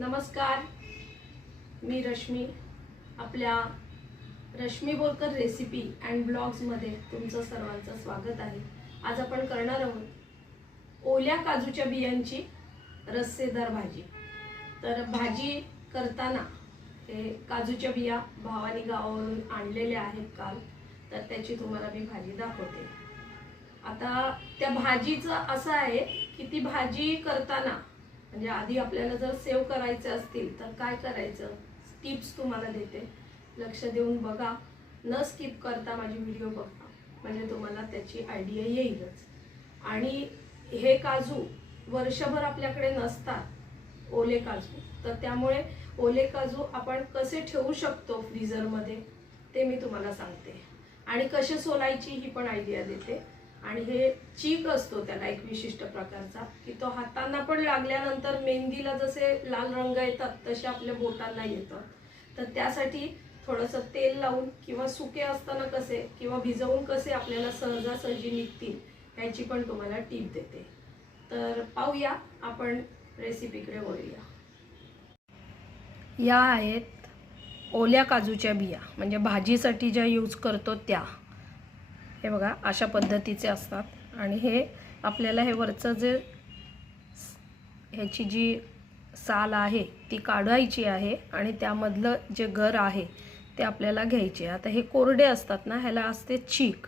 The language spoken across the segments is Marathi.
नमस्कार, मी रश्मी. आपल्या रश्मी बोरकर रेसिपी अँड ब्लॉग्समध्ये तुमचं सर्वांचं स्वागत आहे. आज आपण करणार आहोत ओल्या काजूच्या बियांची रस्सेदार भाजी. तर भाजी करताना हे काजूच्या बिया भावानी गावावरून आणलेल्या आहेत काल, तर त्याची तुम्हाला मी भाजी दाखवते. आता त्या भाजीचं असं आहे की ती भाजी करताना म्हणजे आधी आपल्याला जर सेव्ह करायचे असतील तर काय करायचं, टिप्स तुम्हाला देते. लक्ष देऊन बघा, न स्किप करता माझी व्हिडिओ बघा, म्हणजे तुम्हाला त्याची आयडिया येईलच. आणि हे काजू वर्षभर आपल्याकडे नसतात, ओले काजू. तर त्यामुळे ओले काजू आपण कसे ठेवू शकतो फ्रीजरमध्ये ते मी तुम्हाला सांगते, आणि कसे सोलायची ही पण आयडिया देते. आणि हे चीक असतो त्याला एक विशिष्ट प्रकारचा, की तो हातांना पण लागल्यानंतर मेहंदीला जसे लाल रंग येतात तसे आपल्या बोटांना येतात. तर त्यासाठी थोडंसं तेल लावून किंवा सुके असताना कसे किंवा भिजवून कसे आपल्याला सहजासहजी निघतील ह्याची पण तुम्हाला टीप देते. तर पाहूया, आपण रेसिपीकडे वळूया. या आहेत ओल्या काजूच्या बिया, म्हणजे भाजीसाठी ज्या यूज करतो त्या. हे बघा, अशा पद्धतीचे असतात. आणि हे आपल्याला हे वरचं जे ह्याची जी साल आहे ती काढायची आहे, आणि त्यामधलं जे गर आहे ते आपल्याला घ्यायचे. आता हे कोरडे असतात ना, ह्याला असते चीक.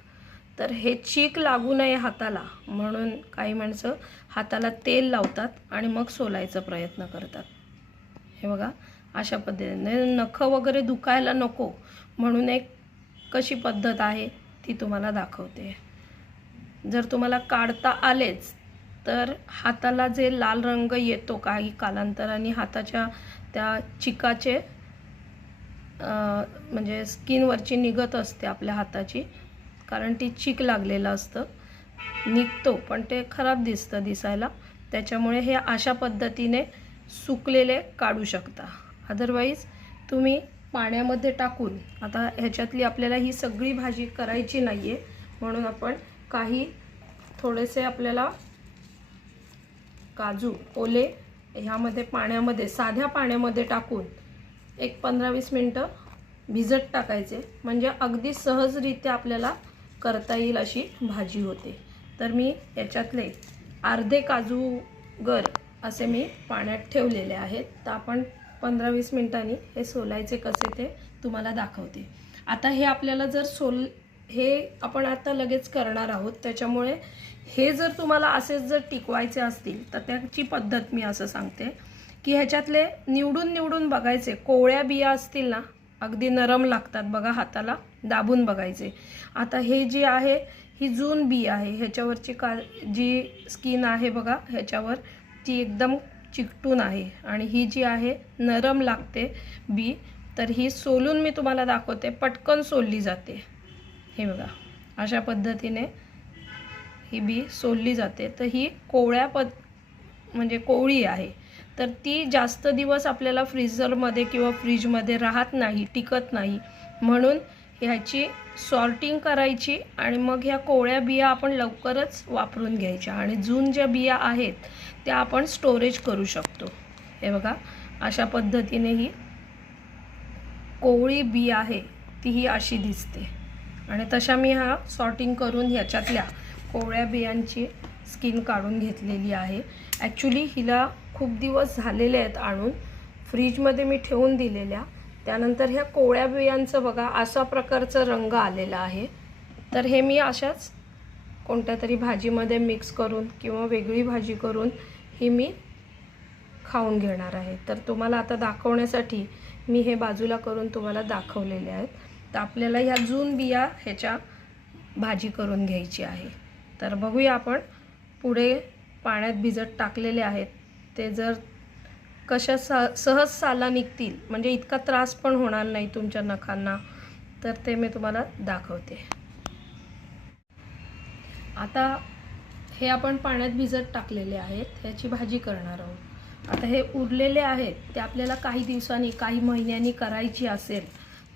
तर हे चीक लागू नये हाताला म्हणून काही माणसं हाताला तेल लावतात आणि मग सोलायचा प्रयत्न करतात. हे बघा, अशा पद्धतीने नखं वगैरे दुखायला नको म्हणून एक कशी पद्धत आहे ती तुम्हाला दाखवते. जर तुम्हाला काढता आलेच तर हाताला जे लाल रंग येतो काही कालांतराने हाताच्या त्या चिकाचे म्हणजे स्किनवरची निघत असते आपल्या हाताची, कारण ती चीक लागलेलं असतं, निघतो पण ते खराब दिसतं दिसायला. त्याच्यामुळे हे अशा पद्धतीने सुकलेले काढू शकता. अदरवाईज तुम्ही पाण्यामध्ये टाकून, आता ह्याच्यातली आपल्याला ही सगळी भाजी करायची नाही आहे म्हणून आपण काही थोडेसे आपल्याला काजू ओले ह्यामध्ये पाण्यामध्ये साध्या पाण्यामध्ये टाकून एक 15-20 मिनटं भिजत टाकायचे, म्हणजे अगदी सहजरित्या आपल्याला करता येईल अशी भाजी होते. तर मी याच्यातले अर्धे काजू गर असे मी पाण्यात ठेवलेले आहेत. तर आपण 15-20 मिनिटांनी हे सोलायचे कसे ते तुम्हाला दाखवते. आता हे आपल्याला जर हे आपण आता लगेच करणार आहोत, त्याच्यामुळे हे जर तुम्हाला असेच जर टिकवायचे असतील तर त्याची पद्धत मी असं सांगते की ह्याच्यातले निवडून बघायचे. कोवळ्या बिया असतील ना, अगदी नरम लागतात बघा, हाताला दाबून बघायचे. आता हे जी आहे ही जून बी आहे, ह्याच्यावरची जी स्किन आहे बघा ह्याच्यावर ती एकदम चिकटून आहे, आणि ही जी आहे नरम लागते बी. तर ही सोलून मी तुम्हाला दाखवते, पटकन सोलली जाते. हे बघा, अशा पद्धतीने ही बी सोलली जाते. तर ही म्हणजे कोवळी आहे, तर ती जास्त दिवस आपल्याला फ्रीजरमध्ये किंवा फ्रीजमध्ये राहत नाही, टिकत नाही. म्हणून ह्याची सॉर्टिंग करायची आणि मग ह्या कोवळ्या बिया आपण लवकरच वापरून घ्यायच्या, आणि जून ज्या बिया आहेत त्या आपण स्टोरेज करू शकतो. हे बघा, अशा पद्धतीने ही कोवळी बी आहे ती ही अशी दिसते. आणि तशा मी हा सॉर्टिंग करून ह्याच्यातल्या कोवळ्या बियांची स्किन काढून घेतलेली आहे. ॲक्च्युली हिला खूप दिवस झालेले आहेत आणून, फ्रीजमध्ये मी ठेवून दिलेल्या. त्यानंतर ह्या कोवळ्या बियांचं बघा अशा प्रकारचा रंग आलेला आहे. तर हे मी अशाच कोणत्या तरी भाजीमध्ये मिक्स करून किंवा वेगळी भाजी करून ही मी खाऊन घेणार आहे. तर तुम्हाला आता दाखवण्यासाठी मी हे बाजूला करून तुम्हाला दाखवलेले आहेत. तर आपल्याला ह्या जून बिया ह्याच्या भाजी करून घ्यायची आहे. तर बघूया आपण. पुढे पाण्यात भिजत टाकलेले आहेत ते जर कशा सहज साला निघतील, म्हणजे इतका त्रास पण होणार नाही तुमच्या नखांना, तर ते मी तुम्हाला दाखवते. आता हे आपण पाण्यात भिजत टाकलेले आहेत, ह्याची भाजी करणार आहोत. आता हे उरलेले आहेत ते आपल्याला काही दिवसांनी काही महिन्यांनी करायची असेल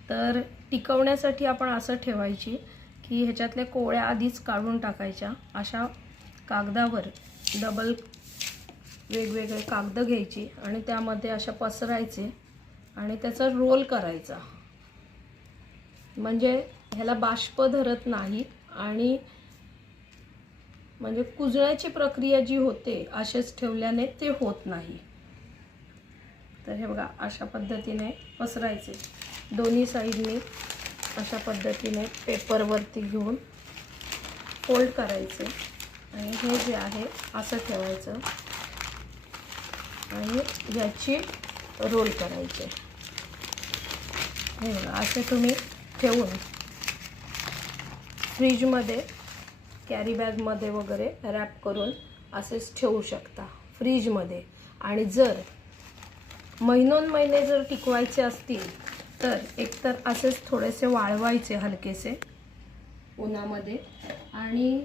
तर टिकवण्यासाठी आपण असं ठेवायची की ह्याच्यातल्या कोवळ्या आधीच काढून टाकायच्या. अशा कागदावर डबल वेगवेगळे कागद घ्यायची आणि त्यामध्ये अशा पसरायचे आणि त्याचा रोल करायचा, म्हणजे ह्याला बाष्प धरत नाही आणि म्हणजे कुजण्याची प्रक्रिया जी होते असेच ठेवल्याने ते होत नाही. तर हे बघा अशा पद्धतीने पसरायचे दोन्ही साईडनी, अशा पद्धतीने पेपरवरती घेऊन फोल्ड करायचे आणि हे जे आहे असं ठेवायचं आणि याची रोल करायचे. हे बघा असे तुम्ही ठेवून फ्रीजमध्ये कॅरी बॅगमध्ये वगैरे रॅप करून असेच ठेवू शकता फ्रीजमध्ये. आणि जर महिनोन्महिने जर टिकवायचे असतील तर एकतर असेच थोडेसे वाळवायचे हलकेसे उन्हामध्ये, आणि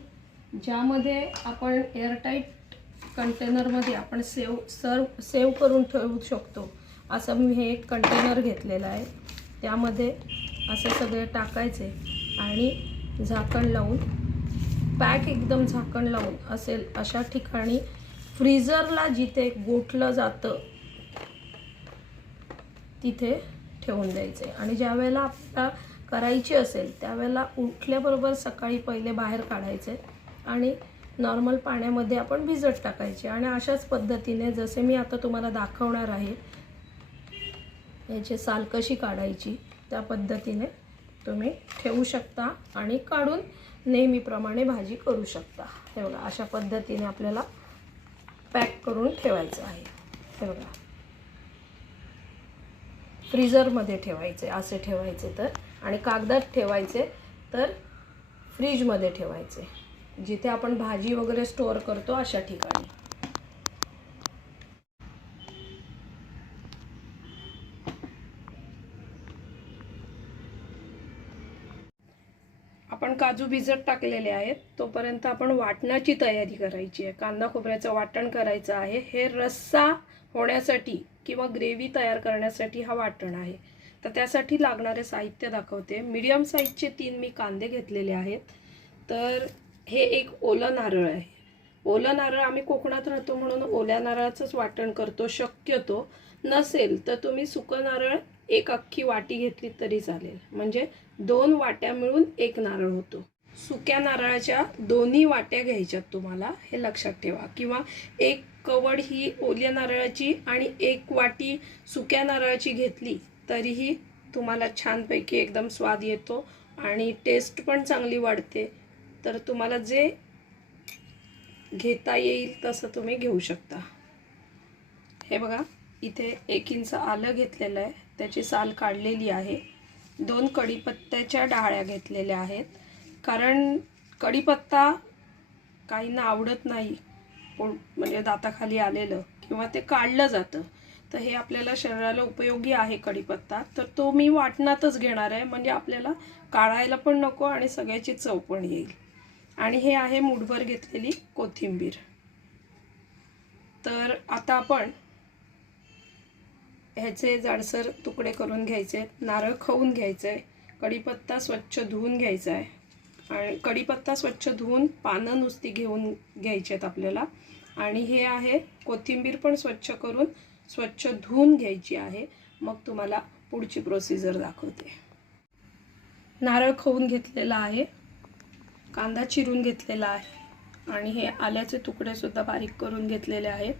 ज्यामध्ये आपण एअरटाईट कंटेनरमध्ये आपण सेव करून ठेवू शकतो असं मी हे एक कंटेनर घेतलेलं आहे. त्यामध्ये असे सगळे टाकायचे आणि झाकण लावून पॅक एकदम झाकण लावून असेल अशा ठिकाणी फ्रीजरला जिथे गोठलं जातं तिथे ठेवून द्यायचे. आणि ज्या वेळेला आपल्याला करायची असेल त्यावेळेला उठल्याबरोबर सकाळी पहिले बाहेर काढायचे आणि नॉर्मल पाण्यामध्ये आपण भिजत टाकायचे. आणि अशाच पद्धतीने जसे मी आता तुम्हाला दाखवणार आहे याची साल कशी काढायची त्या पद्धतीने तुम्ही ठेवू शकता आणि काढून नेहमीप्रमाणे भाजी करू शकता. हे बघा अशा पद्धतीने आपल्याला पॅक करून ठेवायचं आहे. हे बघा फ्रीजरमध्ये ठेवायचे असे ठेवायचे तर, आणि कागदात ठेवायचे तर फ्रीजमध्ये ठेवायचे जिथे आपण भाजी वगैरे स्टोअर करतो अशा ठिकाणी. आपण काजू भिजत टाकलेले आहेत, तोपर्यंत आपण वाटणाची तयारी करायची आहे. कांदा खोबऱ्याचं वाटण करायचं आहे. हे रस्सा होण्यासाठी किंवा ग्रेव्ही तयार करण्यासाठी हा वाटण आहे. तर त्यासाठी लागणारे साहित्य दाखवते. मीडियम साईजचे 3 मी कांदे घेतलेले आहेत. तर हे एक ओलं नारळ आहे. ओलं नारळ आम्ही कोकणात राहतो म्हणून ओल्या नारळाचंच वाटण करतो शक्यतो. नसेल तर तुम्ही सुकं नारळ एक अख्खी वाटी घेतली तरी चालेल, म्हणजे 2 वाट्या मिळून 1 नारळ होतो. सुक्या नारळाच्या दोन्ही वाट्या घ्यायच्यात तुम्हाला, हे लक्षात ठेवा. किंवा 1 कवड ही ओल्या नारळाची आणि 1 वाटी सुक्या नारळाची घेतली तरीही तुम्हाला छानपैकी एकदम स्वाद येतो आणि टेस्ट पण चांगली वाढते. तर तुम्हाला जे घेता येईल तसं तुम्ही घेऊ शकता. हे बघा इथे 1 इंच आलं घेतलेलं आहे, त्याची साल काढलेली आहे. 2 कढीपत्त्याच्या डाळ्या घेतलेल्या आहेत, कारण कढीपत्ता काहींना आवडत नाही, म्हणजे दाताखाली आलेलं किंवा ते काढलं जातं. तर हे आपल्याला शरीराला उपयोगी आहे कढीपत्ता, तर तो मी वाटणातच घेणार आहे, म्हणजे आपल्याला काढायला पण नको आणि सगळ्याची चव पण येईल. आणि हे आहे मूठभर घेतलेली कोथिंबीर. तर आता आपण ह्याचे जाडसर तुकडे करून घ्यायचे. नारळ खवून घ्यायचे. कढीपत्ता स्वच्छ धुवून घ्यायचा आहे आणि कढीपत्ता स्वच्छ धुवून पानं नुसती घेऊन घ्यायची आहेत आपल्याला. आणि हे आहे कोथिंबीर पण स्वच्छ करून स्वच्छ धुवून घ्यायची आहे. मग तुम्हाला पुढची प्रोसिजर दाखवते. नारळ खवून घेतलेला आहे, कांदा चिरून घेतलेला आहे आणि हे आल्याचे तुकडे सुद्धा बारीक करून घेतलेले आहेत.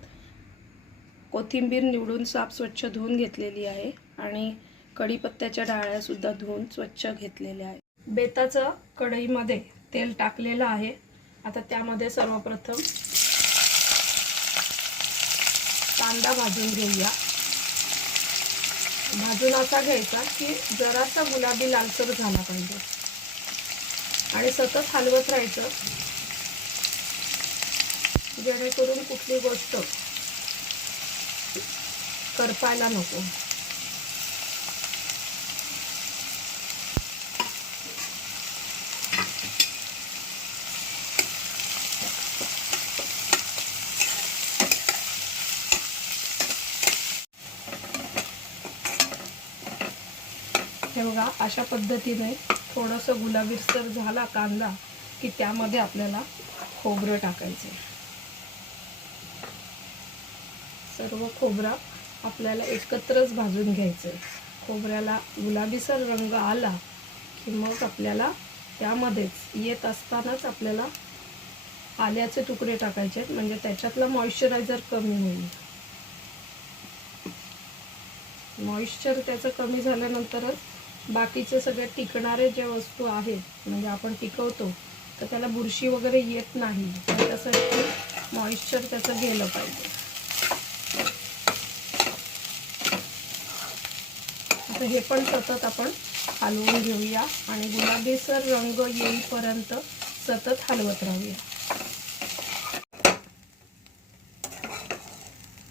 कोथिंबीर निवडून साफ स्वच्छ धुवून घेतलेली आहे आणि कढीपत्त्याच्या डाळ्या सुद्धा धुवून स्वच्छ घेतलेल्या आहेत. बेताचं कढईमध्ये तेल टाकलेलं आहे. आता त्यामध्ये सर्वप्रथम कांदा भाजून घेऊया. भाजून असा घ्यायचा की जरासा गुलाबी लालसर झाला पाहिजे आणि सतत हलवत राहायचं, जेणेकरून कुठली गोष्ट करपायला नको. हे बघा अशा पद्धतीने थोडंसं गुलाबीसर झाला कांदा की त्यामध्ये आपल्याला खोबरं टाकायचं. सर्व खोबरं आपल्याला एकत्रच भाजून घ्यायचं आहे. खोबऱ्याला गुलाबीसर रंग आला की मग आपल्याला त्यामध्येच येत असतानाच आपल्याला आल्याचे तुकडे टाकायचे आहेत, म्हणजे त्याच्यातला मॉइश्चरायझर कमी होईल. मॉइश्चर त्याचं कमी झाल्यानंतरच बाकीचे सगळे टिकणारे जे वस्तू आहेत, म्हणजे आपण टिकवतो तर त्याला बुरशी वगैरे येत नाही. त्यासाठी मॉइश्चर त्याचं गेलं पाहिजे. आता हे पण सतत आपण हलवून घेऊया आणि गुलाबीसर रंग येईपर्यंत सतत हलवत राहूया.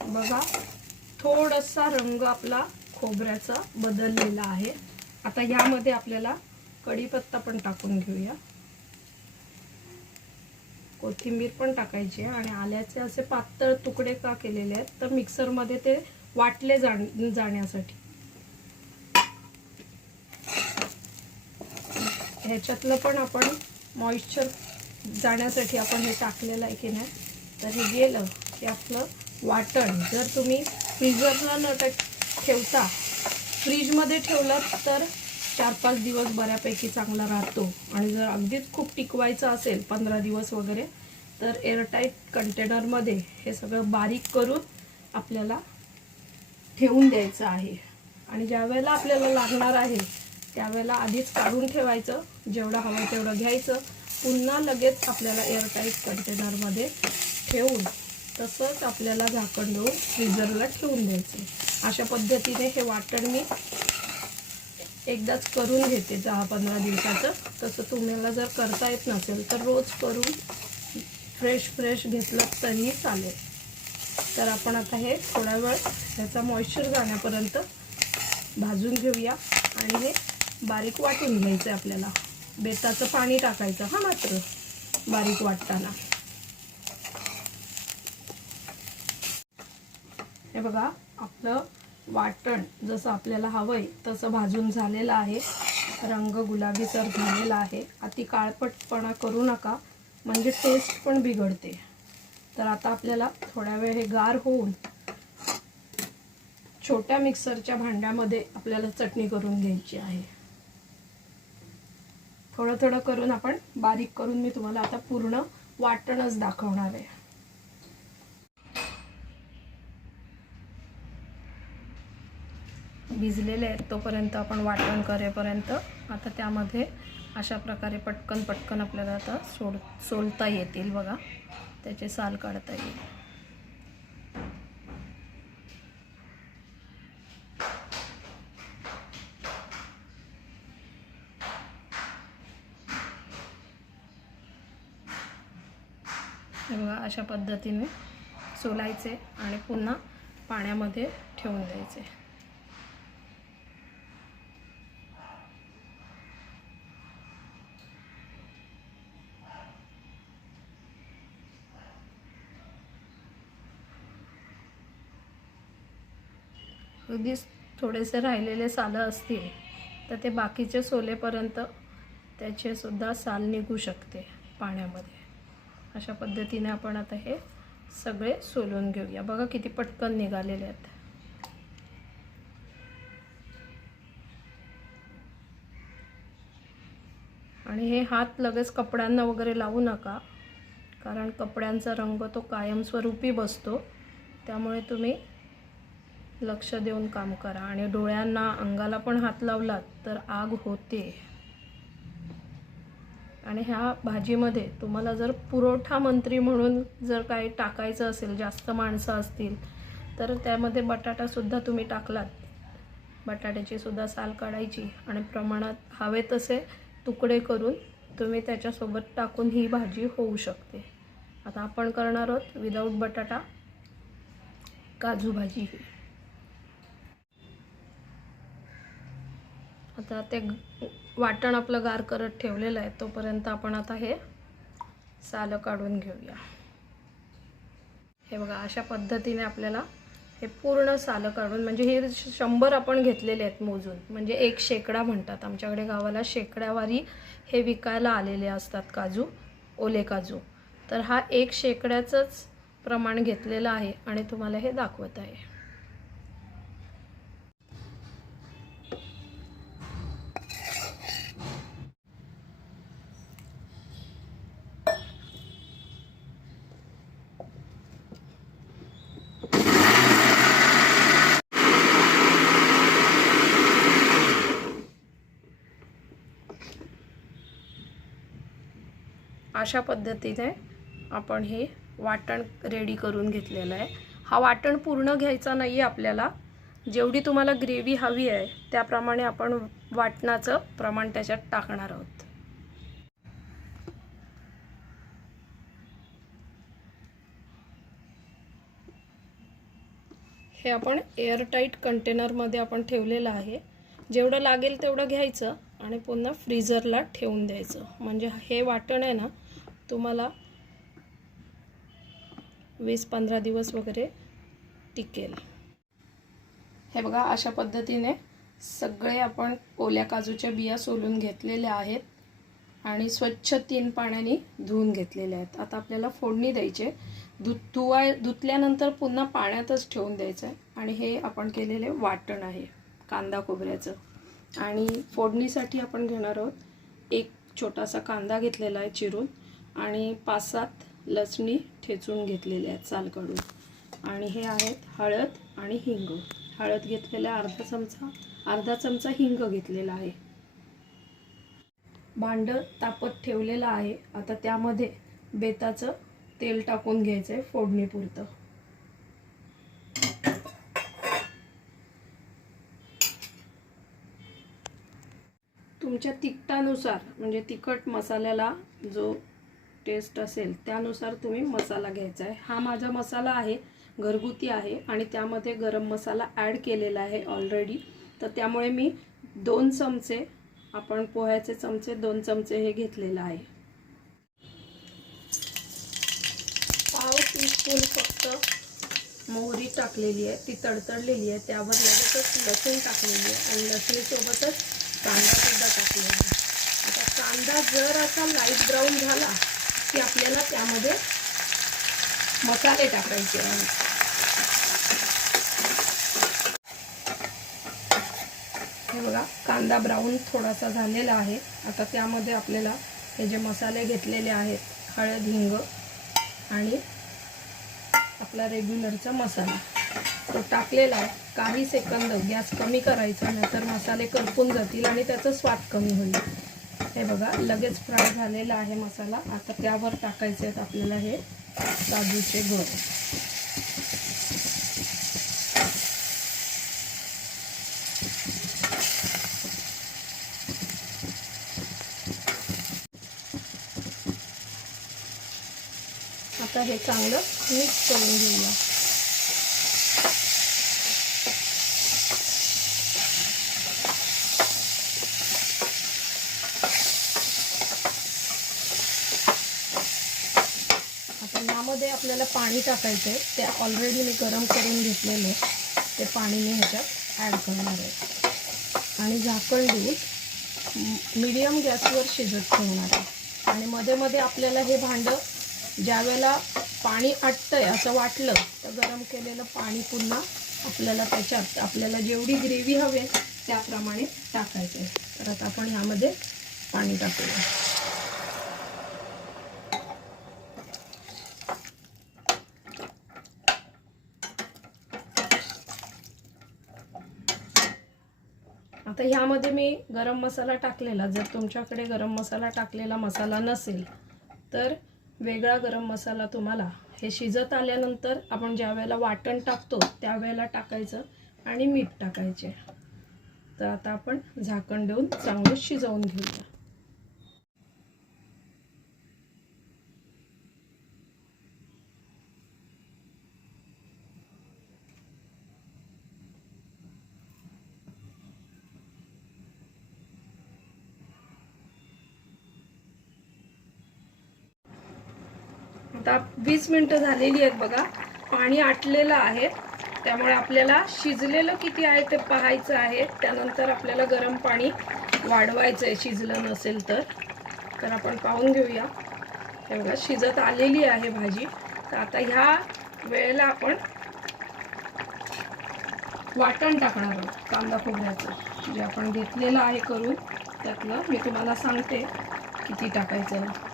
बघा, थोडासा रंग आपला खोबऱ्याचा बदललेला आहे. आता यामध्ये आपल्याला कढीपत्ता पण टाकून घेऊया, कोथिंबीर पण टाकायची आहे. आणि आल्याचे असे पातळ तुकडे का केलेले आहेत तर मिक्सरमध्ये ते वाटले जाण्यासाठी. ह्याच्यातलं पण आपण मॉइश्चर जाण्यासाठी आपण हे टाकलेलं आहे की नाही, तर हे गेलं की आपलं वाटण जर तुम्ही फ्रीजरला न ठेवता फ्रीजमध्ये ठेवलं तर 4-5 दिवस बऱ्यापैकी चांगला राहतो. आणि जर अगदीच खूप टिकवायचं असेल 15 दिवस वगैरे तर एअरटाईट कंटेनरमध्ये हे सगळं बारीक करून आपल्याला ठेवून द्यायचं आहे. आणि ज्या वेळेला आपल्याला लागणार आहे त्यावेळेला आधीच काढून ठेवायचं, जेवढं हवं तेवढं घ्यायचं, पुन्हा लगेच आपल्याला एअरटाईट कंटेनरमध्ये ठेवून तसंच आपल्याला झाकण देऊन फ्रीजरला ठेवून द्यायचं. अशा पद्धतीने हे वाटण मी एकदाच करून घेते 10-15 दिवसाचं. तसं तुम्हाला जर करता येत नसेल तर रोज करून फ्रेश घेतलं तरीही चालेल. तर आपण आता हे थोडा वेळ ह्याचा मॉइश्चर जाण्यापर्यंत भाजून घेऊया. आणि हे बारीक वाटून घ्यायचं आहे आपल्याला. बेताचं पाणी टाकायचं हा मात्र बारीक वाटताना. हे बघा, आपलं वाटण जसं आपल्याला हवंय तसं भाजून झालेलं आहे. रंग गुलाबीसर झालेला आहे. अति काळपटपणा करू नका, म्हणजे टेस्ट पण बिघडते. तर आता आपल्याला थोड्या वेळ हे गार होऊन छोट्या मिक्सरच्या भांड्यामध्ये आपल्याला चटणी करून घ्यायची आहे. थोडं करून आपण बारीक करून मी तुम्हाला आता पूर्ण वाटणच दाखवणार आहे. भिजलेले आहेत तोपर्यंत आपण वाटण करेपर्यंत आता त्यामध्ये अशा प्रकारे पटकन आपल्याला आता सोलता येतील. बघा, त्याचे साल काढता येईल. बघा, अशा पद्धतीने सोलायचे आणि पुन्हा पाण्यामध्ये ठेवून द्यायचे. अगदीच थोडेसे राहिलेले सालं असतील तर ते बाकीचे सोलेपर्यंत त्याचे सुद्धा साल निघू शकते पाण्यामध्ये. अशा पद्धतीने आपण आता हे सगळे सोलून घेऊया. बघा किती पटकन निघालेले आहेत. आणि हे हात लगेच कपड्यांना वगैरे लावू नका, कारण कपड्यांचा रंग तो कायमस्वरूपी बसतो. त्यामुळे तुम्ही लक्ष देऊन काम करा. आणि डोळ्यांना अंगाला पण हात लावलात तर आग होते. आणि ह्या भाजीमध्ये तुम्हाला जर पुरवठा मंत्री म्हणून जर काही टाकायचं असेल, जास्त माणसं असतील तर त्यामध्ये बटाटासुद्धा तुम्ही टाकलात. बटाट्याची सुद्धा साल काढायची आणि प्रमाणात हवे तसे तुकडे करून तुम्ही त्याच्यासोबत टाकून ही भाजी होऊ शकते. आता आपण करणार आहोत विदाऊट बटाटा काजू भाजी ही. आता ते वाटण आपलं गार करत ठेवलेलं आहे तोपर्यंत आपण आता हे सालं काढून घेऊया. हे बघा, अशा पद्धतीने आपल्याला हे पूर्ण सालं काढून, म्हणजे हे 100 आपण घेतलेले आहेत मोजून, म्हणजे 1 शेकडा म्हणतात आमच्याकडे गावाला. शेकड्यावारी हे विकायला आलेले असतात काजू, ओले काजू. तर हा 1 शेकड्याचंच प्रमाण घेतलेलं आहे आणि तुम्हाला हे दाखवत आहे. अशा पद्धतीने आपण हे वाटण रेडी करून घेतलेलं आहे. हा वाटण पूर्ण घ्यायचा नाही आहे आपल्याला. जेवढी तुम्हाला ग्रेव्ही हवी आहे त्याप्रमाणे आपण वाटणाचं प्रमाण त्याच्यात टाकणार आहोत. हे आपण एअरटाईट कंटेनरमध्ये आपण ठेवलेलं आहे. जेवढं लागेल तेवढं घ्यायचं आणि पुन्हा फ्रीजरला ठेवून द्यायचं. म्हणजे हे वाटण आहे ना तुम्हाला 20-15 दिवस वगैरे टिकेल. हे बघा, अशा पद्धतीने सगळे आपण ओल्या काजूच्या बिया सोलून घेतलेल्या आहेत आणि स्वच्छ 3 पाण्याने धुवून घेतलेले आहेत. आता आपल्याला फोडणी द्यायचे. धुतल्यानंतर पुन्हा पाण्यातच ठेवून द्यायचं आहे. आणि हे आपण केलेले वाटण आहे कांदा खोबऱ्याचं. आणि फोडणीसाठी आपण घेणार आहोत एक छोटासा कांदा घेतलेला आहे चिरून आणि 5-7 लसणी ठेचून घेतलेले आहेत साल काढून. आणि हे आहेत हळद आणि हिंग. हळद घेतलेला अर्धा चमचा हिंग घेतलेला आहे. भांड तापत ठेवलेलं आहे. आता त्यामध्ये बेताचं तेल टाकून घ्यायचं आहे फोडणीपुरतं. तुमच्या तिखटानुसार म्हणजे तिखट मसाल्याला जो टेस्ट असेल त्यानुसार तुम्ही मसाला घ्यायचा आहे. हा माझा मसाला आहे, घरगुती आहे आणि त्यामध्ये गरम मसाला ॲड केलेला आहे ऑलरेडी. तर त्यामुळे मी 2 चमचे, आपण पोह्याचे चमचे 2 चमचे हे घेतलेलं आहे. पाव टीस्पून फक्त मोहरी टाकलेली आहे, ती तडतडलेली आहे. त्यावर लगेचच लसूण टाकलेली आहे आणि लसणीसोबतच कांदा सुद्धा टाकलेला आहे. आता कांदा जर असा लाईट ब्राऊन झाला की आपल्याला त्यामध्ये मसाले टाकायचे आहेत. हे बघा, कांदा ब्राऊन थोडासा झालेला आहे. आता त्यामध्ये आपल्याला हे जे मसाले घेतलेले आहेत, हळद, हिंग आणि आपला रेग्युलरचा मसाला तो टाकलेला आहे. काही सेकंद गॅस कमी करायचा, नाहीतर मसाले करपून जातील आणि त्याचा स्वाद कमी होईल. हे बघा, लगेच फ्राय झालेला आहे मसाला. आता त्यावर टाकायचे आहेत आपल्याला हे काजूचे गर. आता हे चांगलं मिक्स करून घेऊया. आता यामध्ये आपल्याला पाणी टाकायचं आहे. ते ऑलरेडी मी गरम करून घेतलेलं आहे. ते पाणी मी ह्याच्यात ॲड करणार आहे आणि झाकण देऊन मीडियम गॅसवर शिजत ठेवणार आहे. आणि मध्ये मध्ये आपल्याला हे भांडं ज्यावेळेला पाणी आटतंय असं वाटलं तर गरम केलेलं पाणी पुन्हा आपल्याला त्याच्यात आपल्याला जेवढी ग्रेव्ही हवी त्याप्रमाणे टाकायचं आहे. तर आता आपण ह्यामध्ये पाणी टाकूया. आता ह्यामध्ये मी गरम मसाला टाकलेला. जर तुमच्याकडे गरम मसाला टाकलेला मसाला नसेल तर वेगळा गरम मसाला तुम्हाला हे शिजत आल्यानंतर आपण ज्या वेळेला वाटण टाकतो त्यावेळेला टाकायचं आणि मीठ टाकायचे. तर आता आपण झाकण देऊन चांगलं शिजवून घेऊया. आता 20 मिनिटं झालेली आहेत बघा. पाणी आटलेलं आहे, त्यामुळे आपल्याला शिजलेलं किती आहे ते पाहायचं आहे. त्यानंतर आपल्याला गरम पाणी वाढवायचं आहे शिजलं नसेल तर. तर आपण पाहून घेऊया. हे बघा, शिजत आलेली आहे भाजी तर आता ह्या वेळेला आपण वाटण टाकणार आहोत कांदा खोबऱ्याचं, जे आपण घेतलेलं आहे करून. त्यातलं मी तुम्हाला सांगते किती टाकायचं आहे.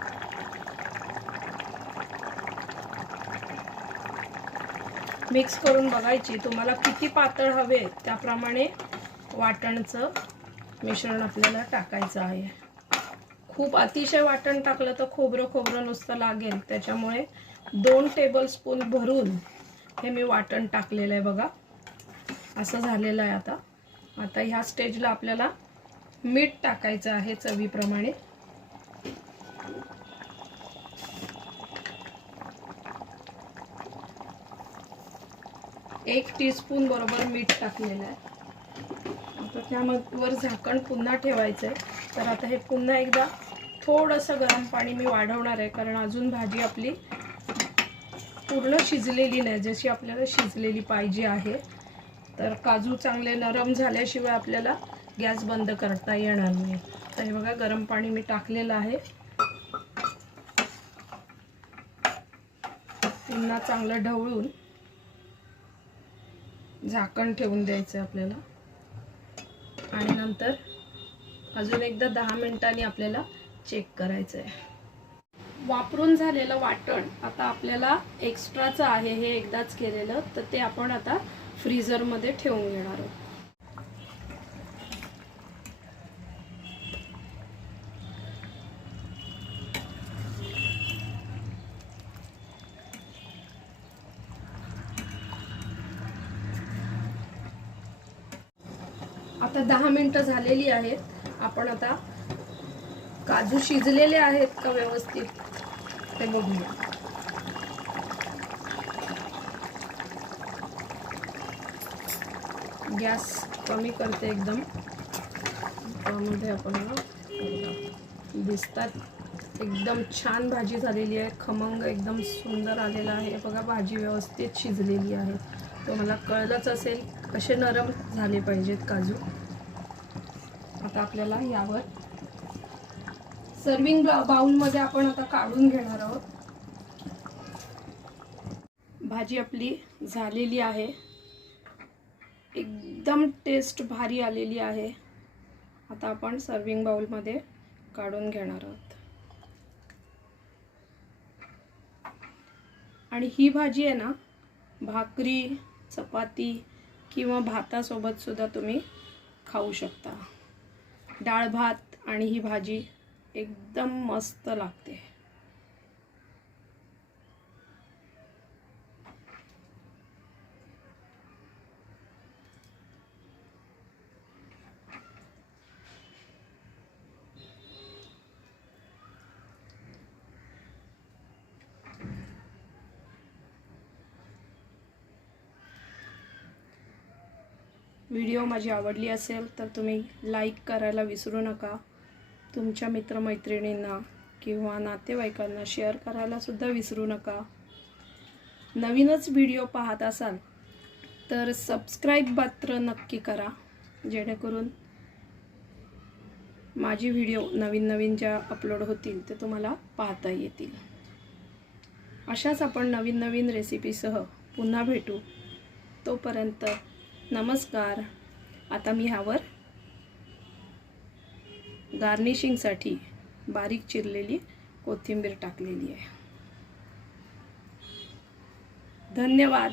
मिक्स करून बघायची, तुम्हाला किती पातळ हवे त्याप्रमाणे वाटणचं मिश्रण आपल्याला टाकायचं आहे. खूप अतिशय वाटण टाकलं तर खोबरं नुसतं लागेल, त्याच्यामुळे 2 टेबलस्पून भरून हे मी वाटण टाकलेलं आहे बघा. असं झालेलं आहे. आता ह्या स्टेजला आपल्याला मीठ टाकायचं आहे चवीप्रमाणे. एक टीस्पून बरोबर मीठ टाकलेलं आहे. आता त्यावर झाकण पुन्हा ठेवायचं आहे. तर आता हे पुन्हा एकदा थोडंसं गरम पाणी मी वाढवणार आहे, कारण अजून भाजी आपली पूर्ण शिजलेली नाही, जशी आपल्याला शिजलेली पाहिजे आहे. तर काजू चांगले नरम झाल्याशिवाय आपल्याला गॅस बंद करता येणार नाही. तर हे बघा, गरम पाणी मी टाकलेलं आहे. पुन्हा चांगलं ढवळून झाकण ठेवून द्यायचं आपल्याला. आणि नंतर अजून एकदा 10 मिनिटांनी आपल्याला चेक करायचं आहे. वापरून झालेलं वाटण आता आपल्याला एक्स्ट्राचं आहे, हे एकदाच केलेलं, तर ते आपण आता फ्रीझरमध्ये ठेवून घेणार आहोत. आता 10 मिनिटं झालेली आहेत. आपण आता काजू शिजलेले आहेत का व्यवस्थित ते बघूया. गॅस कमी करते एकदम. त्यामध्ये आपण दिसतात एकदम छान भाजी झालेली आहे. खमंग एकदम सुंदर आलेला आहे बघा. भाजी व्यवस्थित शिजलेली आहे. तुम्हाला कळलंच असेल कसे नरम झाले पाहिजेत काजू. आता आपल्याला यावर सर्विंग बाउलमध्ये आपण आता काढून घेणार आहोत. भाजी आपली झालेली आहे. एकदम टेस्ट भारी आलेली आहे. आता आपण सर्विंग बाउलमध्ये काढून घेणार आहोत. आणि ही भाजी आहे ना, भाकरी, चपाती किंवा भातासोबत सुद्धा तुम्ही खाऊ शकता. डाळ भात आणि ही भाजी एकदम मस्त लागते. व्हिडिओ माझी आवडली असेल तर तुम्ही लाईक करायला विसरू नका. तुमच्या मित्रमैत्रिणींना किंवा नातेवाईकांना शेअर करायला सुद्धा विसरू नका. नवीनच व्हिडिओ पाहत असाल तर सबस्क्राईब मात्र नक्की करा, जेणेकरून माझी व्हिडिओ नवीन ज्या अपलोड होतील ते तुम्हाला पाहता येतील. अशाच आपण नवीन रेसिपीसह पुन्हा भेटू. तोपर्यंत नमस्कार. आता मी ह्यावर गार्निशिंगसाठी बारीक चिरलेली कोथिंबीर टाकलेली आहे. धन्यवाद.